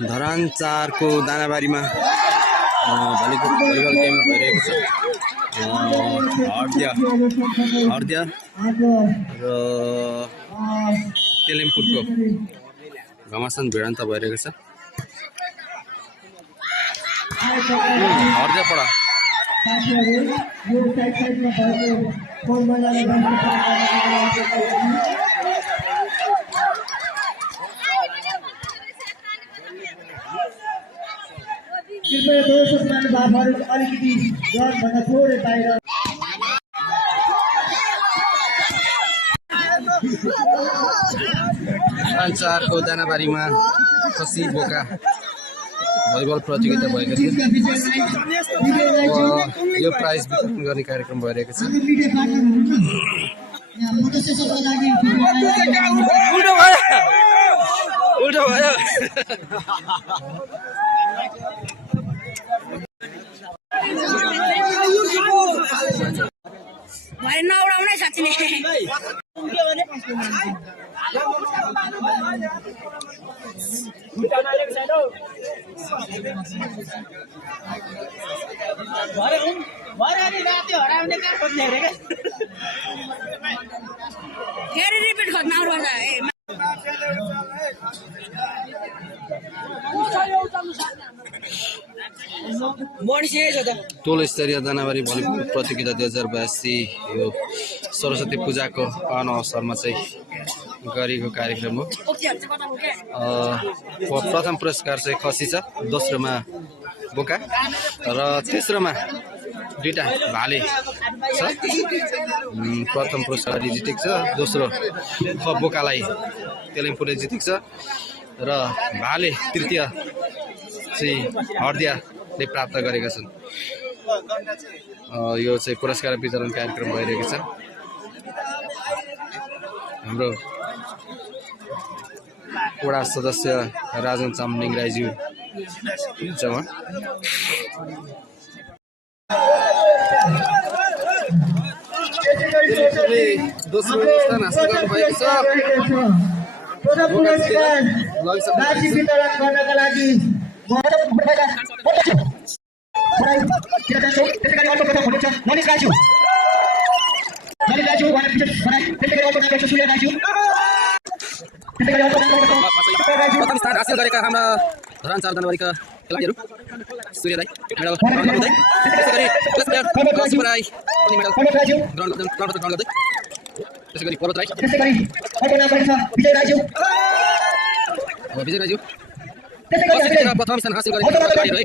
धरान 4 को दानाबारीमा volleyball game भइरहेको छ। हर्दिया र तेलेमपुरको घमासान भिडन्त भइरहेको छ। हर्दिया पडा अलिकति घरभन्दा थोरै बाहिर को दानाबारीमा खसी बोका भलिबल प्रतियोगिता भएको थियो। यो प्राइज वितरण गर्ने कार्यक्रम भइरहेको छ। उल्टो भयो नउडाउनै साँच्चै फेरि रिपिट खोज्न आउँछ। टोल स्तरीय दानाबारी भलिबल प्रतियोगिता 2082 यो सरस्वती पूजाको पावन अवसरमा चाहिँ गरेको कार्यक्रम हो। प्रथम पुरस्कार चाहिँ खसी छ, दोस्रोमा बोका र तेस्रोमा दुईटा भाले छ। प्रथम पुरस्कार जितेको छ, दोस्रो बोकालाई तेलेमपुरले जितेको छ र भाले तृतीय चाहिँ हर्दियाले प्राप्त गरेका छन्। यो चाहिँ पुरस्कार वितरण कार्यक्रम भइरहेको छ। हाम्रो वडा सदस्य राजन चामलिङ राईज्यू जमा दोस्रो स्थान हासिल गर्नुभएको छ। प्रथम स्थान हासिल गरेका हाम्रा धरान 4 दानाबारीका खेलाडीहरू सूर्य राई मेडल ग्राउन्ड गर्दै, त्यसैगरी प्लस प्लेयर शिव राई पनि मेडल ग्राउन्ड गर्दै, त्यसैगरी पर्वत राई, त्यसैगरी विजय राजु प्रथम स्थान हासिल गरेका खेलाडीहरू है।